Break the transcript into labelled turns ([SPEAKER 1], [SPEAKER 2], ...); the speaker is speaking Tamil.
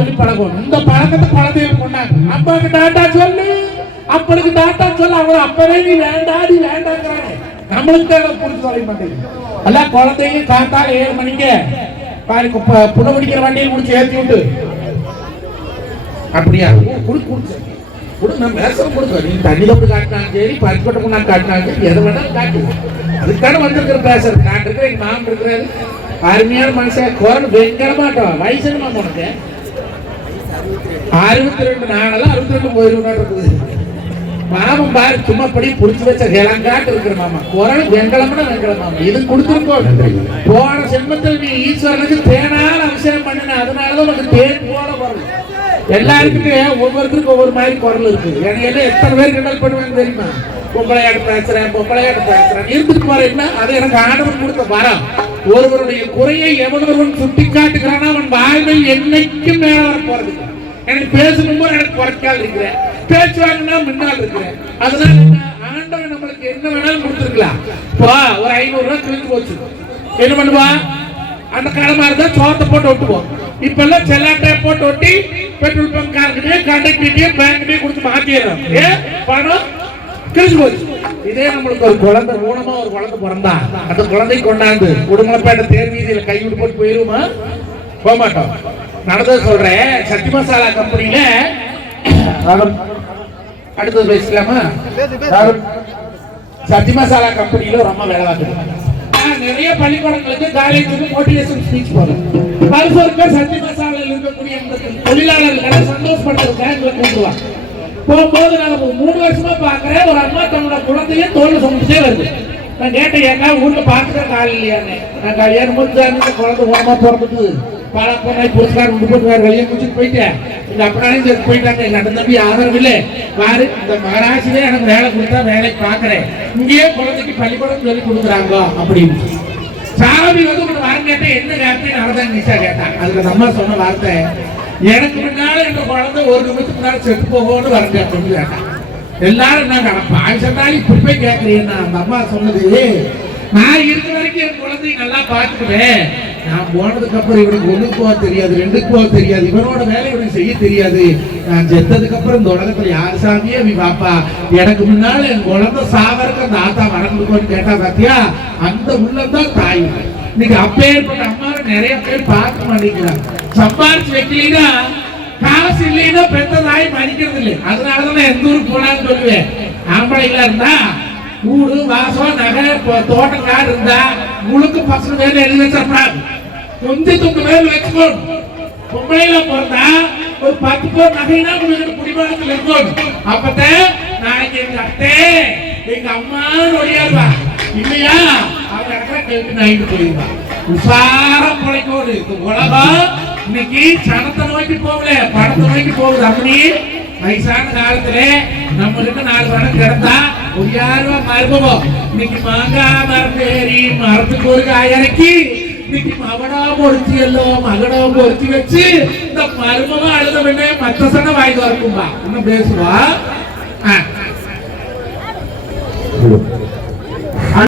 [SPEAKER 1] சொல்லி பழகணும் இந்த பழக்கத்தை குழந்தைகள் கொண்டாங்க. அப்பாவுக்கு டாட்டா சொல்லு. அப்பனுக்கு டாட்டா சொல்லு. அவன் அப்பவே நீ வேண்டாம் நீ வேண்டாங்கிறானே. நம்மளுக்கு தான் புரிஞ்சு சொல்ல மாட்டேங்குது. எல்லாம் குழந்தைங்க காத்தால ஏழு மணிக்கு பாருங்க புட பிடிக்கிற வண்டியில் முடிச்சு ஏற்றி விட்டு. அப்படியா? குடு குடிச்சு குடு நான் பேசுற கொடுக்க. நீ தண்ணி போய் காட்டினாலும் சரி பரிசுப்பட்ட கொண்டா காட்டினாலும் சரி எதை வேணாலும் காட்டு. அதுக்கான வந்திருக்கிற பேசுறது நான் இருக்கிறேன் எங்க மாமன் இருக்கிறாரு. அருமையான மனுஷன் குரல் பயங்கர மாட்டோம் வயசு என்ன உனக்கு? அறுபத்தி ரெண்டு நாளெல்லாம் அறுபத்தி ரெண்டு போயிருவா இருக்குது. மாமன் பாரு சும்மா படி புடிச்சு வச்ச கிளங்காட்டு இருக்கிற மாமா. குரல் வெங்கலம்னா வெங்கல மாமா. இது கொடுத்துருக்கோம் போன சென்மத்தில் நீ ஈஸ்வரனுக்கு தேனால் அபிஷேகம் பண்ணின அதனாலதான் உனக்கு தேன் போல குரல் எல்லாருக்குமே ஒவ்வொருத்தருக்கும் ஒவ்வொரு மாதிரி குரல் இருக்கு. எனக்கு எத்தனை பேர் கிண்டல் பண்ணுவாங்க தெரியுமா? பொம்பளையாட்டு பேசுறேன் பொம்பளையாட்டு பேசுறேன். இருந்துட்டு போறேன்னா அது எனக்கு ஆண்டவன் கொடுத்த வரம். ஒருவருடைய குறையை எவன் ஒருவன் சுட்டி காட்டுகிறானோ அவன் வாழ்வில் என்னைக்கும் மேல வர போறது. எனக்கு பேசணும்போது எனக்கு குறைக்கால் இருக்கிறேன். பேச்சு வாங்கினா முன்னால் இருக்கிறேன். அதனால என்ன? ஆண்டவன் நம்மளுக்கு என்ன வேணாலும் கொடுத்துருக்கலாம். இப்போ ஒரு ஐநூறு ரூபா கிழிஞ்சு போச்சு. என்ன பண்ணுவா? அந்த காலமா இருந்தா சோத்தை போட்டு ஒட்டுவோம். இப்ப எல்லாம் செல்லாட்டை போட்டு ஒட்டி பெட்ரோல் பங்க் காரங்கிட்டே கண்டக்டர்கிட்டயே பேங்க்கிட்டயே கொடுத்து மாத்திடுறோம். ஏன் பணம் கிழிஞ்சு போச்சு. இதே நம்மளுக்கு ஒரு குழந்தை ஊனமா ஒரு குழந்தை பிறந்தா அந்த குழந்தை கொண்டாந்து உடுமலைப்பேட்டை தேர்வீதியில கை விட்டு போட்டு போயிருமா போக மாட்டோம். நடந்தது சொல்றேன். சக்தி மசாலா கம்பெனில அடுத்தது பேசலாமா ராகுல், சக்தி மசாலா கம்பெனியில ரொம்ப வேலை பார்க்குது. நிறைய பள்ளிக்கூடங்களுக்கு காலேஜுக்கு மோட்டிவேஷன் ஸ்பீச் போறேன் பல்சொருக்க சக்தி மசாலாவில் இருக்கக்கூடிய தொழிலாளர்களை சந்தோஷப்படுத்துறதுக்காக எங்களை கூப்பிடுவாங்க. போகும்போது நான் மூணு வருஷமா பாக்குறேன் ஒரு அம்மா தன்னோட குழந்தைய தோல் சுமந்துட்டே வருது. நான் கேட்டேன் ஏன்னா ஊர்ல பாத்துக்க கால் இல்லையான்னு? நான் கல்யாணம் முடிஞ்சு அந்த குழந்தை ஓரமா பிறந்துட்டு பல பொண்ணை புதுசாக உண்டு வெளியே முடிச்சுட்டு போயிட்டேன். இந்த அப்பனாலையும் சேர்த்து போயிட்டாங்க. எங்க தம்பி ஆதரவு இல்லை பாரு இந்த மகராசிலே எனக்கு வேலை கொடுத்தா வேலைக்கு பாக்குறேன் இங்கேயே குழந்தைக்கு பள்ளிக்கூடம் சொல்லி கொடுக்குறாங்க அப்படின்னு. சாமி வந்து உங்களை வரம் கேட்டா என்ன கேட்டேன் நடந்தாங்க நிஷா கேட்டான். அதுக்கு அந்த அம்மா சொன்ன வார்த்தை எனக்கு முன்னால எங்க குழந்தை ஒரு நிமிஷத்துக்கு முன்னால செத்து போகும்னு வரம் கேட்டோம்னு கேட்டான். எல்லாரும் நாங்க பாய் சொன்னாலும் இப்படி போய் கேட்கறீங்கன்னா அந்த அம்மா சொன்னது நான் இருக்கிற வரைக்கும் என் குழந்தைய நல்லா பார்த்துக்குவேன். நான் போனதுக்கு அப்புறம் இவனுக்கு ஒண்ணுக்குவா தெரியாது ரெண்டுக்குவா தெரியாது இவனோட வேலை இவனுக்கு செய்ய தெரியாது. நான் செத்ததுக்கு அப்புறம் இந்த உலகத்துல யார் சாமியே நீ பாப்பா? எனக்கு முன்னால என் குழந்தை சாவருக்கு அந்த ஆத்தா வரணுக்கோன்னு கேட்டா பாத்தியா? அந்த உள்ளம் தாய். இன்னைக்கு அப்பேற்பட்ட அம்மாவை நிறைய பேர் பார்க்க மாட்டேங்கிறாங்க. சம்பாரிச்சு வைக்கலீங்கன்னா காசு இல்லைன்னா பெத்த தாய் மதிக்கிறது இல்லை அதனாலதான் எந்த ஊருக்கு போனான்னு சொல்லுவேன். ஆம்பளைங்களா இருந்தா வீடு வாசம் நகை தோட்டம் காடு இருந்தா முழுக்க பசங்க மேல எழுதி வச்சிடக்கூடாது கொஞ்சம் தொண்டு மேல வச்சுக்கணும். பொம்பளையில பிறந்தா ஒரு பத்து பேர் நகைனா உங்களுக்கு குடிமகத்தில் இருக்கணும் அப்பதான் நாளைக்கு எங்க அத்தை எங்க அம்மான்னு ஒழியாருவா இல்லையா? அவங்க இடத்துல கேட்டு நாயிட்டு போயிருவா உசாரம் பிழைக்கணும் இந்த உலகம் இன்னைக்கு சனத்தை நோக்கி போகல பணத்தை நோக்கி போகுது. அப்படி வயசான காலத்துல நம்மளுக்கு நாலு பணம் கிடந்தா ஒரு யாருவா மருமகம் இன்னைக்கு மாங்காய் மரம் ஏறி மரத்துக்கு ஒரு காய் இறக்கி இன்னைக்கு மகடா பொருத்தி எல்லாம் மகடா பொருத்தி வச்சு இந்த மருமகம் அழுத வேணே மத்த சண்டை வாங்கி வரக்கும்பா இன்னும் பேசுவா? ஆ.